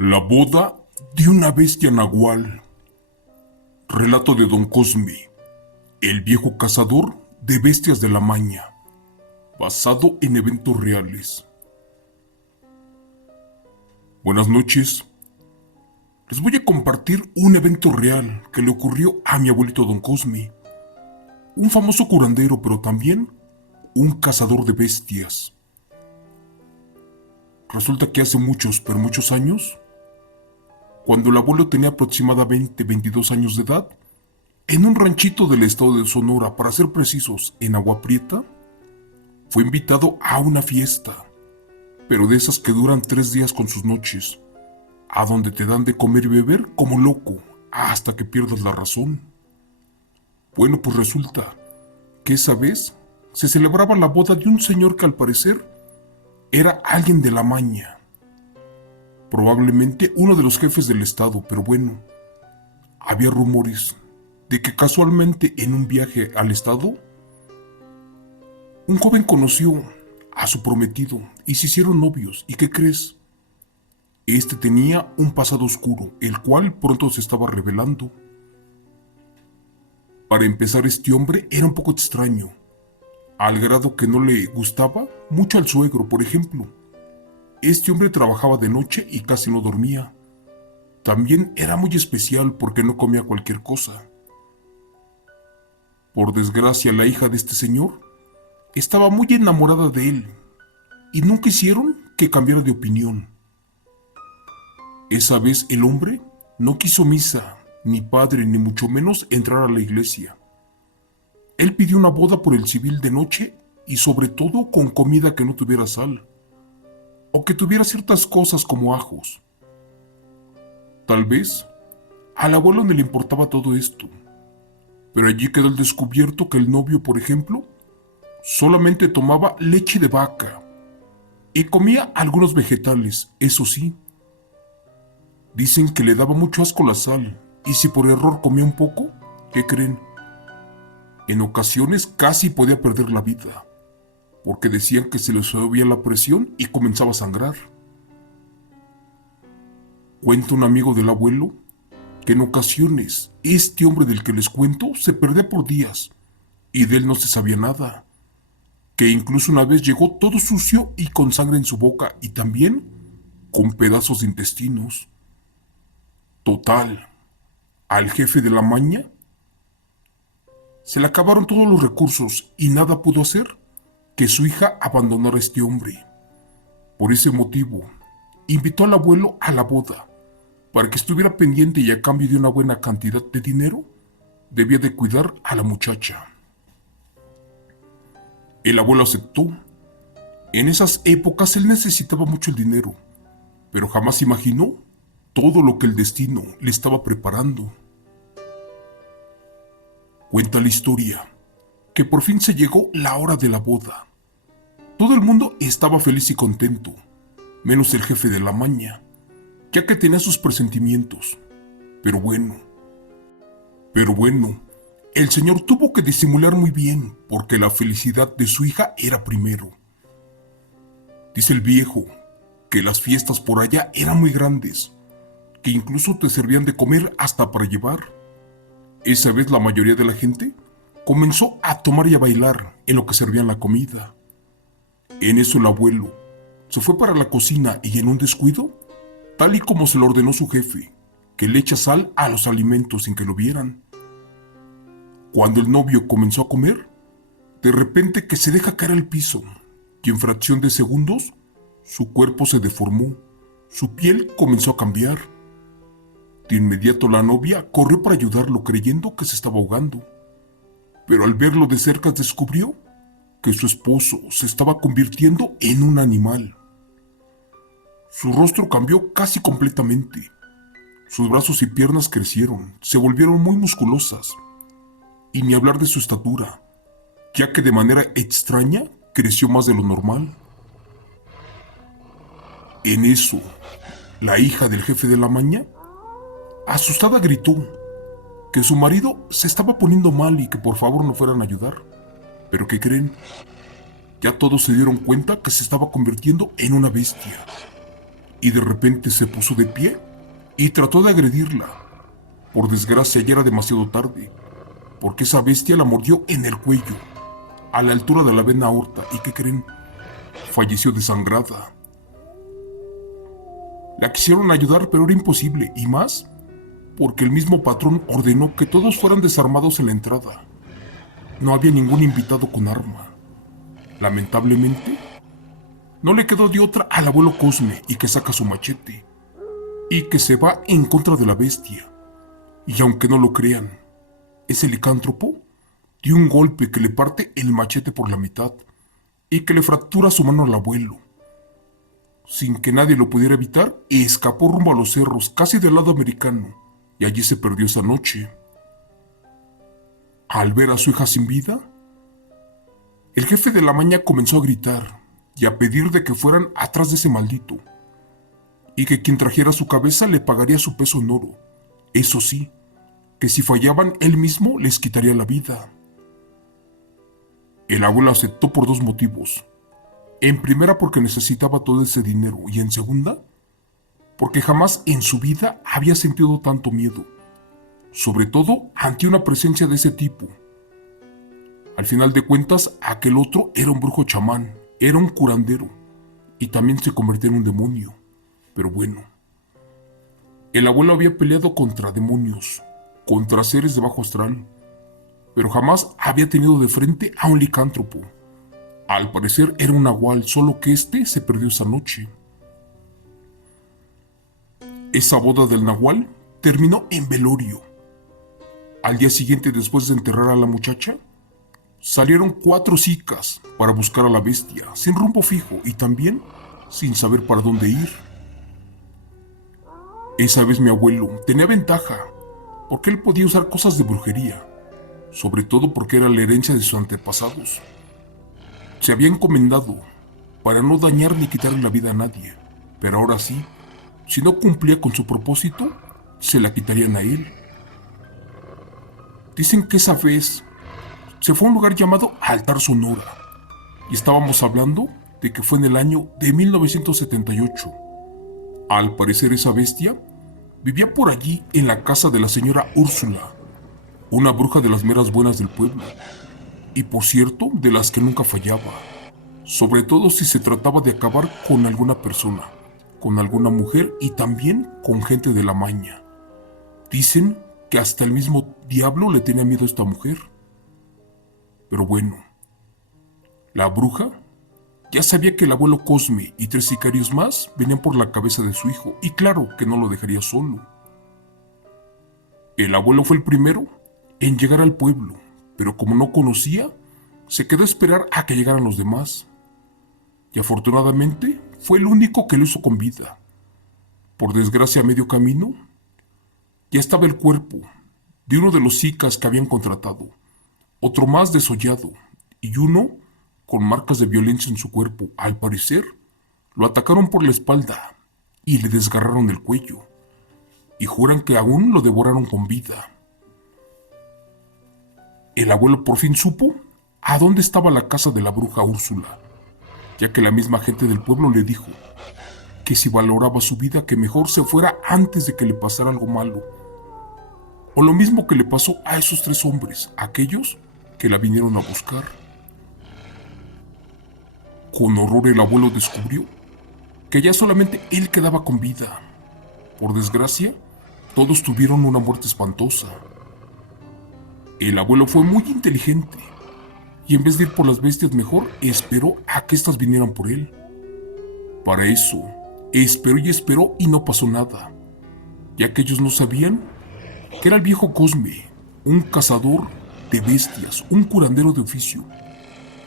La boda de una bestia nahual. Relato de Don Cosme, el viejo cazador de bestias de la Maña, basado en eventos reales. Buenas noches. Les voy a compartir un evento real que le ocurrió a mi abuelito Don Cosme, un famoso curandero, pero también un cazador de bestias. Resulta que hace muchos, pero muchos años, cuando el abuelo tenía aproximadamente 22 años de edad, en un ranchito del estado de Sonora, para ser precisos, en Agua Prieta, fue invitado a una fiesta, pero de esas que duran 3 días con sus noches, a donde te dan de comer y beber como loco, hasta que pierdas la razón. Bueno, pues resulta que esa vez se celebraba la boda de un señor que al parecer era alguien de la Maña, probablemente uno de los jefes del estado, pero bueno, había rumores de que casualmente en un viaje al estado, un joven conoció a su prometido y se hicieron novios. ¿Y qué crees? Este tenía un pasado oscuro, el cual pronto se estaba revelando. Para empezar, este hombre era un poco extraño, al grado que no le gustaba mucho al suegro, por ejemplo. Este hombre trabajaba de noche y casi no dormía. También era muy especial porque no comía cualquier cosa. Por desgracia, la hija de este señor estaba muy enamorada de él y nunca hicieron que cambiara de opinión. Esa vez el hombre no quiso misa, ni padre, ni mucho menos entrar a la iglesia. Él pidió una boda por el civil de noche y sobre todo con comida que no tuviera sal, o que tuviera ciertas cosas como ajos. Tal vez al abuelo no le importaba todo esto, pero allí quedó el descubierto que el novio, por ejemplo, solamente tomaba leche de vaca y comía algunos vegetales, eso sí. Dicen que le daba mucho asco la sal, y si por error comía un poco, ¿qué creen? En ocasiones casi podía perder la vida, porque decían que se le subía la presión y comenzaba a sangrar. Cuenta un amigo del abuelo que en ocasiones este hombre del que les cuento se perdía por días, y de él no se sabía nada, que incluso una vez llegó todo sucio y con sangre en su boca y también con pedazos de intestinos. Total, al jefe de la Maña se le acabaron todos los recursos y nada pudo hacer que su hija abandonara a este hombre. Por ese motivo, invitó al abuelo a la boda, para que estuviera pendiente y a cambio de una buena cantidad de dinero, debía de cuidar a la muchacha. El abuelo aceptó. En esas épocas él necesitaba mucho el dinero, pero jamás imaginó todo lo que el destino le estaba preparando. Cuenta la historia que por fin se llegó la hora de la boda. Todo el mundo estaba feliz y contento, menos el jefe de la Maña, ya que tenía sus presentimientos. Pero bueno, el señor tuvo que disimular muy bien, porque la felicidad de su hija era primero. Dice el viejo que las fiestas por allá eran muy grandes, que incluso te servían de comer hasta para llevar. Esa vez la mayoría de la gente comenzó a tomar y a bailar en lo que servían la comida. En eso el abuelo se fue para la cocina y en un descuido, tal y como se lo ordenó su jefe, que le echa sal a los alimentos sin que lo vieran. Cuando el novio comenzó a comer, de repente que se deja caer al piso y en fracción de segundos su cuerpo se deformó, su piel comenzó a cambiar. De inmediato la novia corrió para ayudarlo creyendo que se estaba ahogando, pero al verlo de cerca descubrió que su esposo se estaba convirtiendo en un animal. Su rostro cambió casi completamente. Sus brazos y piernas crecieron, se volvieron muy musculosas. Y ni hablar de su estatura, ya que de manera extraña creció más de lo normal. En eso, la hija del jefe de la Maña, asustada, gritó que su marido se estaba poniendo mal y que por favor no fueran a ayudar. Pero ¿qué creen? Ya todos se dieron cuenta que se estaba convirtiendo en una bestia. y de repente se puso de pie y trató de agredirla. Por desgracia ya era demasiado tarde, porque esa bestia la mordió en el cuello, a la altura de la vena aorta, y ¿qué creen? Falleció desangrada. La quisieron ayudar, pero era imposible, y más porque el mismo patrón ordenó que todos fueran desarmados en la entrada. No había ningún invitado con arma. Lamentablemente, no le quedó de otra al abuelo Cosme y que saca su machete y que se va en contra de la bestia. Y aunque no lo crean, ese licántropo dio un golpe que le parte el machete por la mitad y que le fractura su mano al abuelo. Sin que nadie lo pudiera evitar, escapó rumbo a los cerros, casi del lado americano, y allí se perdió esa noche. Al ver a su hija sin vida, el jefe de la maña comenzó a gritar y a pedir de que fueran atrás de ese maldito, y que quien trajera su cabeza le pagaría su peso en oro. Eso sí, que si fallaban él mismo les quitaría la vida. El abuelo aceptó por dos motivos. En primera, porque necesitaba todo ese dinero, y en segunda, porque jamás en su vida había sentido tanto miedo, sobre todo ante una presencia de ese tipo. Al final de cuentas, aquel otro era un brujo chamán, era un curandero, y también se convirtió en un demonio. Pero bueno, el abuelo había peleado contra demonios, contra seres de bajo astral, pero jamás había tenido de frente a un licántropo. Al parecer era un nahual, solo que este se perdió esa noche. Esa boda del nahual terminó en velorio. Al día siguiente, después de enterrar a la muchacha, salieron 4 cicas para buscar a la bestia, sin rumbo fijo y también sin saber para dónde ir. Esa vez mi abuelo tenía ventaja, porque él podía usar cosas de brujería, sobre todo porque era la herencia de sus antepasados. Se había encomendado para no dañar ni quitarle la vida a nadie, pero ahora sí, si no cumplía con su propósito, se la quitarían a él. Dicen que esa vez se fue a un lugar llamado Altar Sonora, y estábamos hablando de que fue en el año de 1978. Al parecer esa bestia vivía por allí en la casa de la señora Úrsula, una bruja de las meras buenas del pueblo, y por cierto, de las que nunca fallaba, sobre todo si se trataba de acabar con alguna persona, con alguna mujer y también con gente de la maña. Dicen que hasta el mismo diablo le tenía miedo a esta mujer. Pero bueno, la bruja ya sabía que el abuelo Cosme y 3 sicarios más venían por la cabeza de su hijo, y claro que no lo dejaría solo. El abuelo fue el primero en llegar al pueblo, pero como no conocía, se quedó a esperar a que llegaran los demás. Y afortunadamente fue el único que lo hizo con vida. Por desgracia, a medio camino, ya estaba el cuerpo de uno de los cicas que habían contratado, otro más desollado y uno con marcas de violencia en su cuerpo. Al parecer, lo atacaron por la espalda y le desgarraron el cuello, y juran que aún lo devoraron con vida. El abuelo por fin supo a dónde estaba la casa de la bruja Úrsula, ya que la misma gente del pueblo le dijo que si valoraba su vida, que mejor se fuera antes de que le pasara algo malo. O lo mismo que le pasó a esos 3 hombres, aquellos que la vinieron a buscar. Con horror el abuelo descubrió que ya solamente él quedaba con vida. Por desgracia, todos tuvieron una muerte espantosa. El abuelo fue muy inteligente y en vez de ir por las bestias mejor esperó a que éstas vinieran por él. Para eso, esperó y no pasó nada, ya que ellos no sabían que era el viejo Cosme, un cazador de bestias, un curandero de oficio,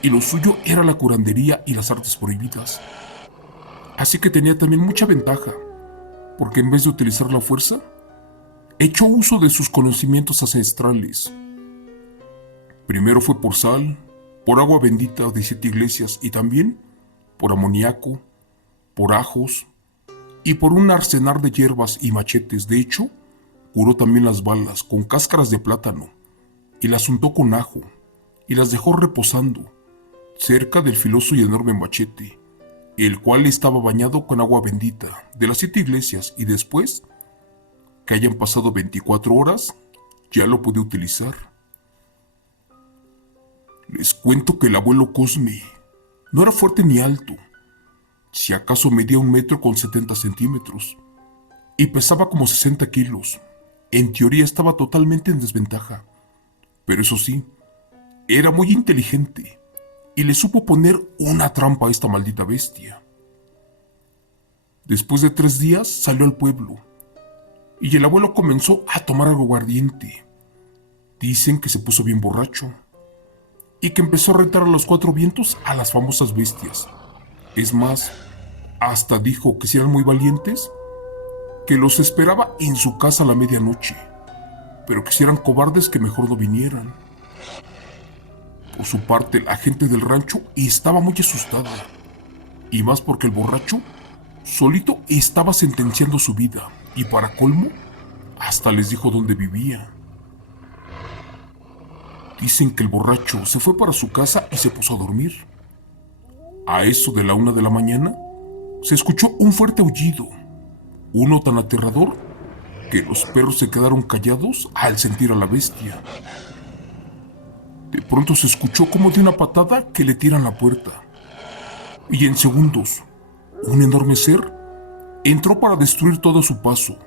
y lo suyo era la curandería y las artes prohibidas. Así que tenía también mucha ventaja, porque en vez de utilizar la fuerza, echó uso de sus conocimientos ancestrales. Primero fue por sal, por agua bendita de 7 iglesias y también por amoníaco, por ajos y por un arsenal de hierbas y machetes. De hecho, curó también las balas con cáscaras de plátano y las untó con ajo y las dejó reposando cerca del filoso y enorme machete. el cual estaba bañado con agua bendita de las 7 iglesias y después que hayan pasado 24 horas, ya lo pude utilizar. Les cuento que el abuelo Cosme no era fuerte ni alto, si acaso medía 1 metro con 70 centímetros y pesaba como 60 kilos. En teoría estaba totalmente en desventaja, pero eso sí, era muy inteligente y le supo poner una trampa a esta maldita bestia. Después de 3 días salió al pueblo y el abuelo comenzó a tomar aguardiente. Dicen que se puso bien borracho y que empezó a retar a los 4 vientos a las famosas bestias. Es más, hasta dijo que si eran muy valientes, que los esperaba en su casa a la medianoche, pero que si eran cobardes que mejor no vinieran. Por su parte, la gente del rancho estaba muy asustada, y más porque el borracho solito estaba sentenciando su vida, y para colmo, hasta les dijo dónde vivía. Dicen que el borracho se fue para su casa y se puso a dormir. A eso de la 1 de la mañana, se escuchó un fuerte aullido, uno tan aterrador que los perros se quedaron callados al sentir a la bestia. De pronto se escuchó como de una patada que le tiran la puerta. Y en segundos, un enorme ser entró para destruir todo a su paso.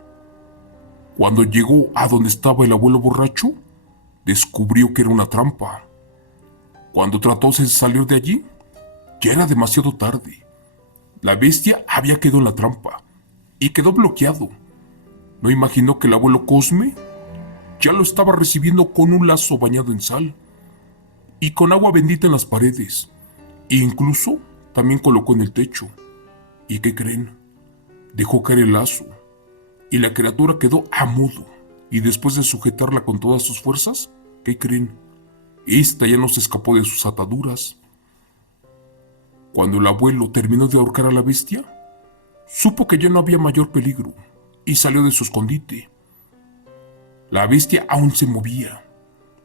Cuando llegó a donde estaba el abuelo borracho, descubrió que era una trampa. Cuando trató de salir de allí, ya era demasiado tarde. La bestia había quedado en la trampa y quedó bloqueado. No imaginó que el abuelo Cosme ya lo estaba recibiendo con un lazo bañado en sal y con agua bendita en las paredes, e incluso también colocó en el techo. ¿Y qué creen? Dejó caer el lazo y la criatura quedó a mudo, y después de sujetarla con todas sus fuerzas, ¿qué creen? Esta ya no se escapó de sus ataduras. Cuando el abuelo terminó de ahorcar a la bestia, supo que ya no había mayor peligro y salió de su escondite. La bestia aún se movía,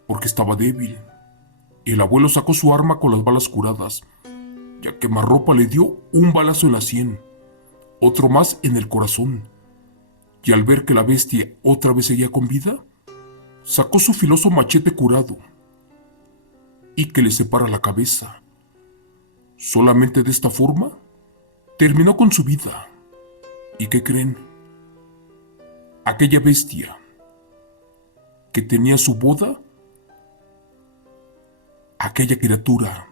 porque estaba débil. El abuelo sacó su arma con las balas curadas, ya que Marropa le dio un balazo en la sien, otro más en el corazón, y al ver que la bestia otra vez seguía con vida, sacó su filoso machete curado y que le separa la cabeza. Solamente de esta forma terminó con su vida. ¿Y qué creen? Aquella bestia que tenía su boda, aquella criatura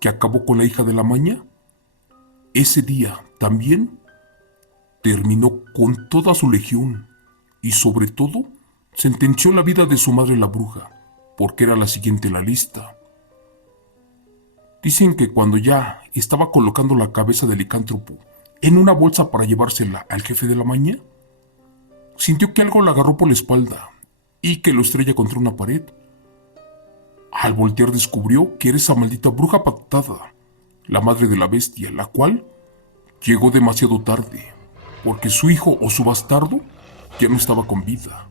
que acabó con la hija de la maña, ese día también terminó con toda su legión y sobre todo sentenció la vida de su madre la bruja, porque era la siguiente en la lista. Dicen que cuando ya estaba colocando la cabeza del licántropo en una bolsa para llevársela al jefe de la maña, sintió que algo la agarró por la espalda y que lo estrella contra una pared. Al voltear descubrió que era esa maldita bruja patada, la madre de la bestia, la cual llegó demasiado tarde, porque su hijo o su bastardo ya no estaba con vida.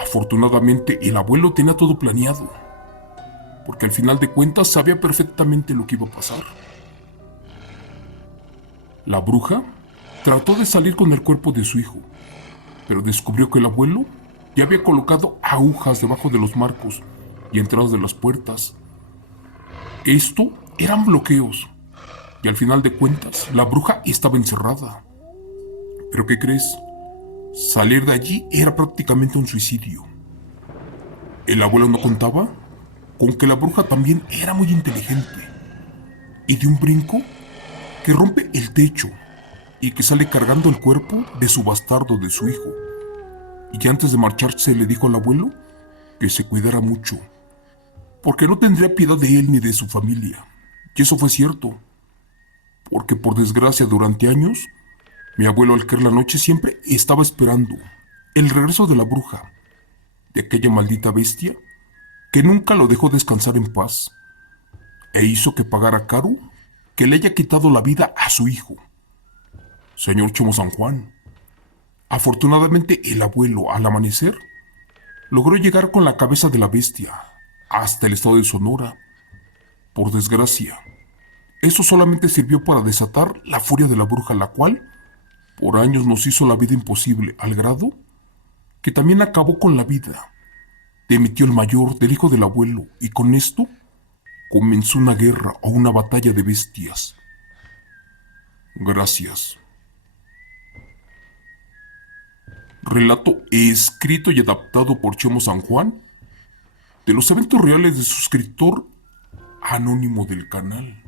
Afortunadamente el abuelo tenía todo planeado, porque al final de cuentas sabía perfectamente lo que iba a pasar. La bruja trató de salir con el cuerpo de su hijo, pero descubrió que el abuelo ya había colocado agujas debajo de los marcos y entradas de las puertas. Esto eran bloqueos, y al final de cuentas la bruja estaba encerrada. ¿Pero qué crees? Salir de allí era prácticamente un suicidio. El abuelo no contaba con que la bruja también era muy inteligente, y de un brinco que rompe el techo y que sale cargando el cuerpo de su bastardo, de su hijo. Y antes de marcharse le dijo al abuelo que se cuidara mucho, porque no tendría piedad de él ni de su familia. Y eso fue cierto, porque por desgracia durante años, mi abuelo al caer la noche siempre estaba esperando el regreso de la bruja, de aquella maldita bestia que nunca lo dejó descansar en paz, e hizo que pagara caro que le haya quitado la vida a su hijo. Señor Chomo San Juan, afortunadamente el abuelo, al amanecer, logró llegar con la cabeza de la bestia hasta el estado de Sonora. Por desgracia, Eso solamente sirvió para desatar la furia de la bruja, la cual por años nos hizo la vida imposible, al grado que también acabó con la vida de mi tío el mayor, del hijo del abuelo, y con esto comenzó una guerra o una batalla de bestias. Gracias. Relato escrito y adaptado por Chemo San Juan de los eventos reales de suscriptor anónimo del canal.